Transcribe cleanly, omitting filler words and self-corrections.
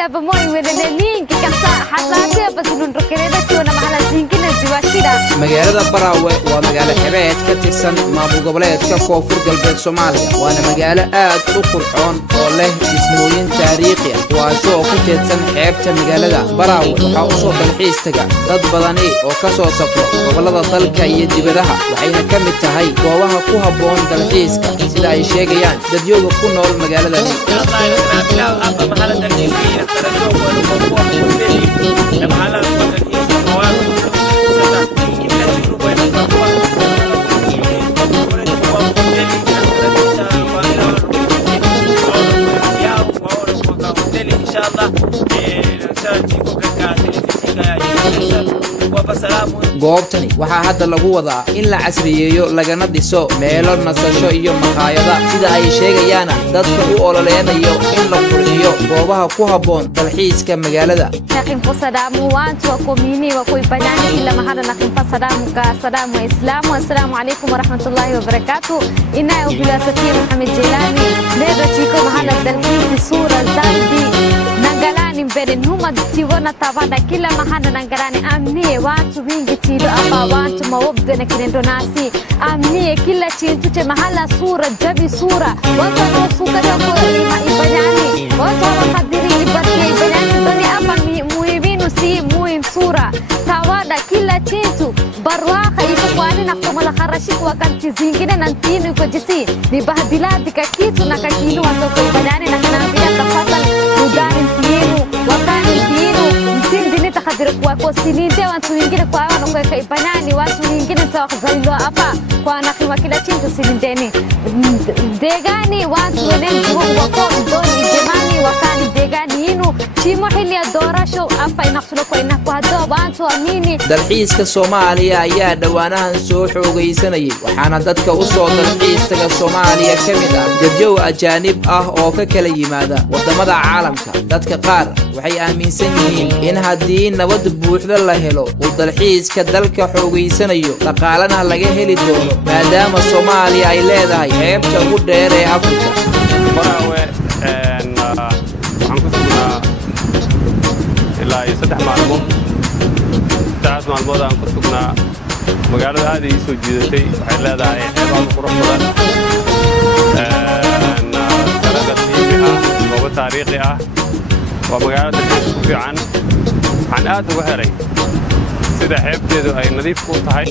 بموي ولدنين كقصة حساسية بس نركض كنا محل زينكنا زواجنا. مجالات براوة ومجال حبات كتيرسن ما بقبلات كفوفر قلب الصومالية وأنا مجال أدخل حون والله اسموين تاريخي وشو كتيرسن حبت مجالات براوة وحوصل بالحيس تجا ضد بدني وكسر صفر وبلد طلق يدي بدها وحين كم التهي ووها كوها بون بالحيس كسيدا يشيء يعني ديوجو كنا المجالات دي. goobtani waxaa hadda lagu wadaa in la casriyeeyo lagana dhiso meelo nasasho iyo maqaayada sida ay sheegayaan dadka u ololeeyayo in la qurxiyo goobaha ku haboon dalxiiska magaalada. Naqin fasadaamu waantu wakomini wakoy badani ila mahada naqin fasadaamu ka salaamu islaamu assalaamu alaykum wa rahmatullahi wa barakatuh. Ina ubilasati Muhammad Jilani leba chiko mahala dalxiis suura zambi nangalani mbele numa tiwana tabada kila mahada nangalani amni watu wingi tilo ama watu mawabdana kinendo nasi amni kila chintu mahala sura jabi sura watu wasuka kwa ibanyani watu wakadiri ibati ibanyani dani ama muhiminu si muhim sura tawada kila chintu barwaqa ikwani nakumala kharashik wakati zingine nantini kwa jisi ni bahdilati kakitu na kakinu watu ibanyani na kanambia tafadhal udani tinu wakani tinu mtindini takhadir kwa sinite watu wengine kwa wana kwa ibanyani watu wengine tawakzalilo hapa kwa nakima kila chintu sinindeni degani watu wenengu wako doni jamani wakani degani inu chimo hilia doorasho apa inaqsulo kwa inaku hado watu amini dalxiiska Soomaaliya ayaa dhawaanahan soo xoogaysanayay waxaana dadka u soo dalxiiska Soomaaliya kamid ah dadyow ajaanib ah oo ka kala yimaada wadamada caalamka dadka qaar waxay aaminsan yihiin in haddii nabad buuxda la helo oo dalxiiska dalka xoogaysanayo dhaqaalana laga heli doono maadaama Soomaaliya ay leedahay heebta ugu dheer ee Afrika. waxaan ku sugnaa ilaa 3 maalmood aan ku sugnaa magaalada aad ay soo jiidatay waxay leedahay xeebado qurux badan goobo taariikhi ah waa magaalada dalxiis ku fiican waxaan aad uga helay sida xeebteedu ay nadiif ku tahay